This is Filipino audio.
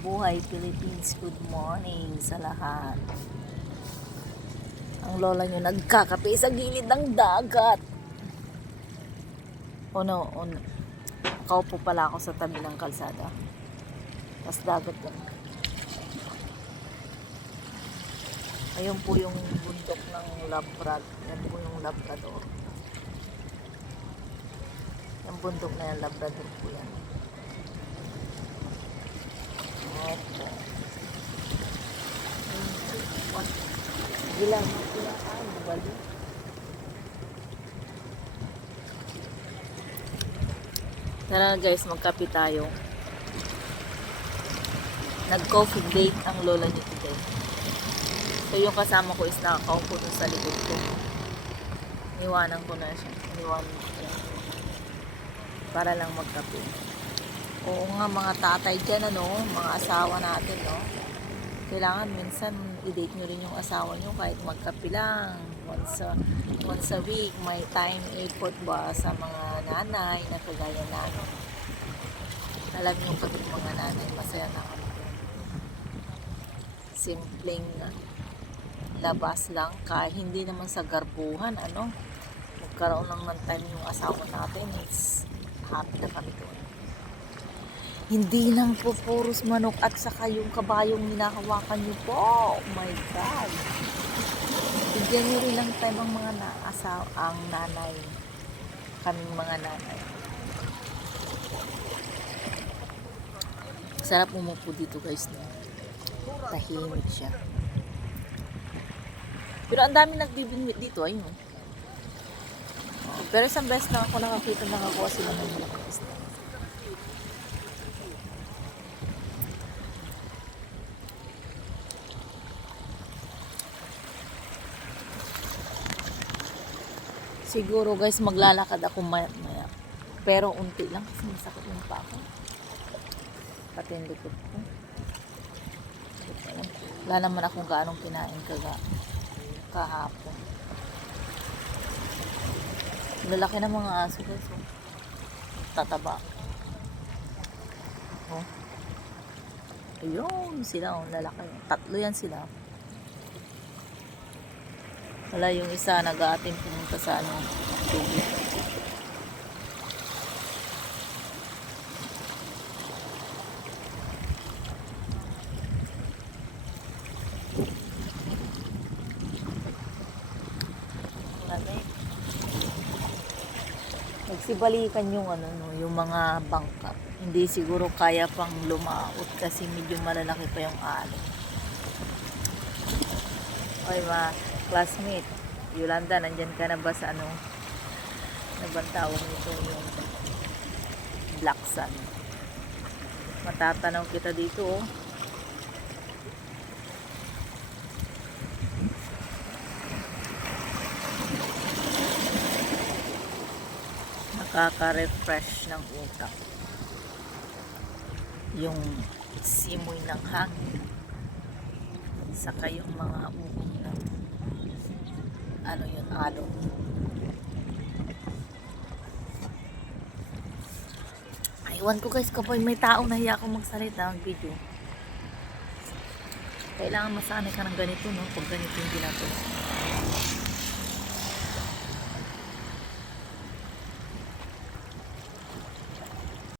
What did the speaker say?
Buhay Philippines, good morning sa lahat. Ang lola nyo nagkakape sa gilid ng dagat. Kaupo pala ako sa tabi ng kalsada. Tapos dagat yan. Ayun po yung bundok ng Labrador. Yan po yung Labrador. Yung bundok na yan, Labrador po yan. Opo. Gilang na pula tayo, bali. Tara guys, magkape tayo. Nag-coffee date ang lola ni today. So yung kasama ko is nakakaupo dun sa likod ko. Iniwanan ko na siya. Iniwanan ko siya. Para lang magkape. Oo nga mga tatay dyan, mga asawa natin, kailangan minsan i-date nyo rin yung asawa nyo kahit magkape lang. Once a week, may time effort ba sa mga nanay na kagaya namin. Alam nyo kami mga nanay, masaya na kami. Simpleng labas lang, kahit hindi naman sa garbuhan, magkaroon lang ng time yung asawa natin, it's happy na kami doon. Hindi lang po puros manok at saka yung kabayong hinahawakan nyo po. Oh my God. Bigyan nyo rin lang time ang mga ang nanay. Kaming mga nanay. Sarap umupo dito guys. Tahimik siya. Pero ang dami nagbibingwit dito. Ayun. Pero isang beses lang ako nakakita nakakuha sila ng malaking isda. Siguro guys maglalakad ako maya. Pero unti lang kasi masakit yung pa ako. Pati yung likod ko. Wala naman akong gaanong kinain kahapon. Lalaki ng mga aso guys. Tataba. Ayun sila. Lalaki. Tatlo yan sila. Wala yung isa nag-aating pumunta sa tubig. Nagsibalikan yung yung mga bangka. Hindi siguro kaya pang lumaot kasi medyo malalaki pa yung alon. Oy classmate, Yolanda, nandyan ka na ba sa ano bang tawag nito, yung Black Sun? Matatanaw kita dito nakaka-refresh ng utak yung simoy ng hangin saka yung mga uong ng yung alon. Aywan ko guys kapag may tao nahiya akong magsalita ng video. Kailangan masanay ka ng ganito pag ganito yung ginagawa.